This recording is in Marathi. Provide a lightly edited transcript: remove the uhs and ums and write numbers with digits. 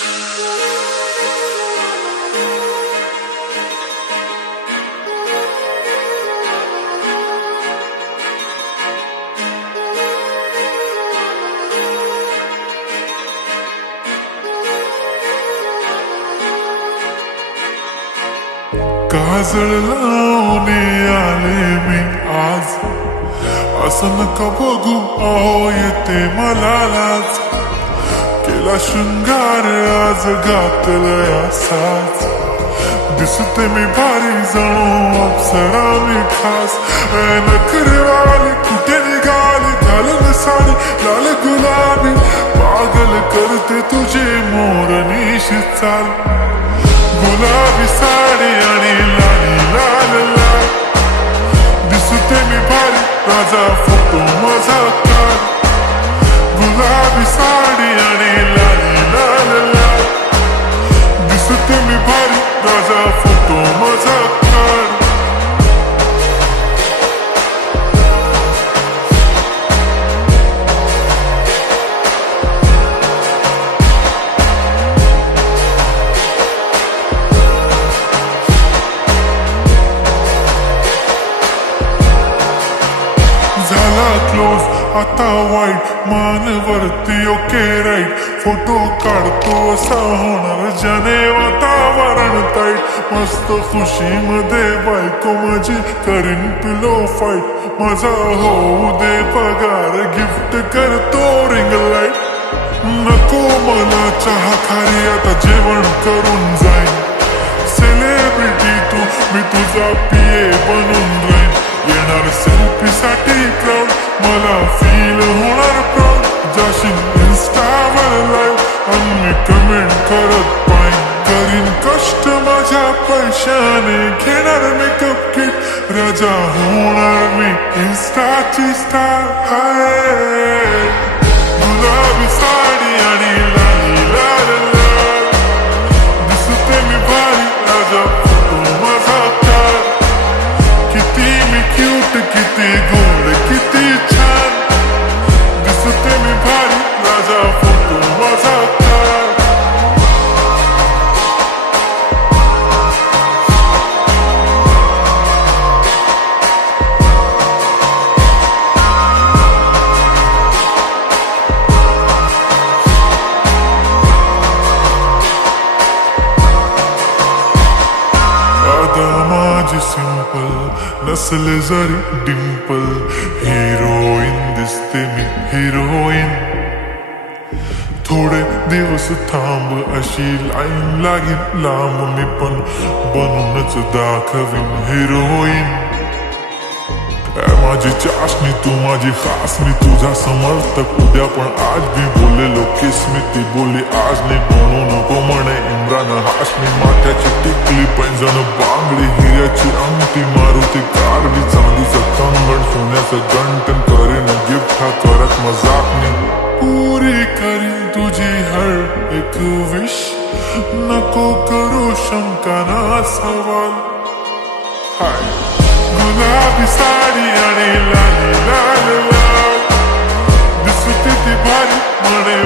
काजळ लावून आले मी आज, असं नका बघू अहो येते मला लाज. केला शृंगार आज घातलाय असाच, दिसते मी भारी जणू अप्सरा मी खास. नखरेवाली कुठे निघाली घालून साडी लाल गुलाबी, पागल करते तुझे मोरनीशी चाल. गुलाबी साडी आणि लाली लाल लाल, दिसते मी भारी राजा फोटो माझा काढ. गुलाबी साडी आणि लाली लाल लाल, दिसते मी भारी राजा फोटो माझा काढ. झाला क्लोज आता वाईट, मानवरती ओके राईट. फोटो काढतो असा होणार ज्याने वातावरण ताईट. मस्त खुशी मध्ये बायको माझी करीन पिलो फाईट. माझा होऊ दे पगार गिफ्ट करतो रिंग लाईट. नको मला चहा खारी आता जेवण करून जाईन. सेलिब्रिटी तू मी तुझा पिये बनून राहीन. येणार सेल्फी साठी प्राऊड, मला फील होणार प्राऊड. जाशील इन्स्टावर लाईव्ह आणि मी कमेंट करत पाहिन. करीन कष्ट माझ्या पैशाने, घेणार मेकअप किट. राजा होणार मी इन्स्टाची स्टार. गुलाबी साडी आणि लाली लाल लाल, दिसते मी भारी राजा फोटो माझा काढ. किती मी क्यूट किती गोड किती छान, दिसते मी भारी राजा फोटो माझा काढ. माझी सिंपल नसले जरी डिंपल, हिरोईन दिसते मी हिरोईन. थोडे दिवस थांब अशी लाईन लागेल लांब, मी पण बनूनच दाखवीन हिरोईन. माझी चाशनी तू माझी खास, मी तुझा समर्थक उद्या पण आज भी बोलेलो किस मी. ती बोली आज नाही बनू नको म्हणे इम्रान हाशमी. माथ्याची टिकली पैंजण बांगडी, हिऱ्याची अंगठी मारुती कारली. चांदीचं कंगण सोन्याचं गंटन, करीन गिफ्ट हा करत मजाक मी. पुरी करीन तुझी हर एक विश, नको करू शंका ना सवाल. गुलाबी साडी आणि लाली लाल लाल, दिसते ती भारी म्हणे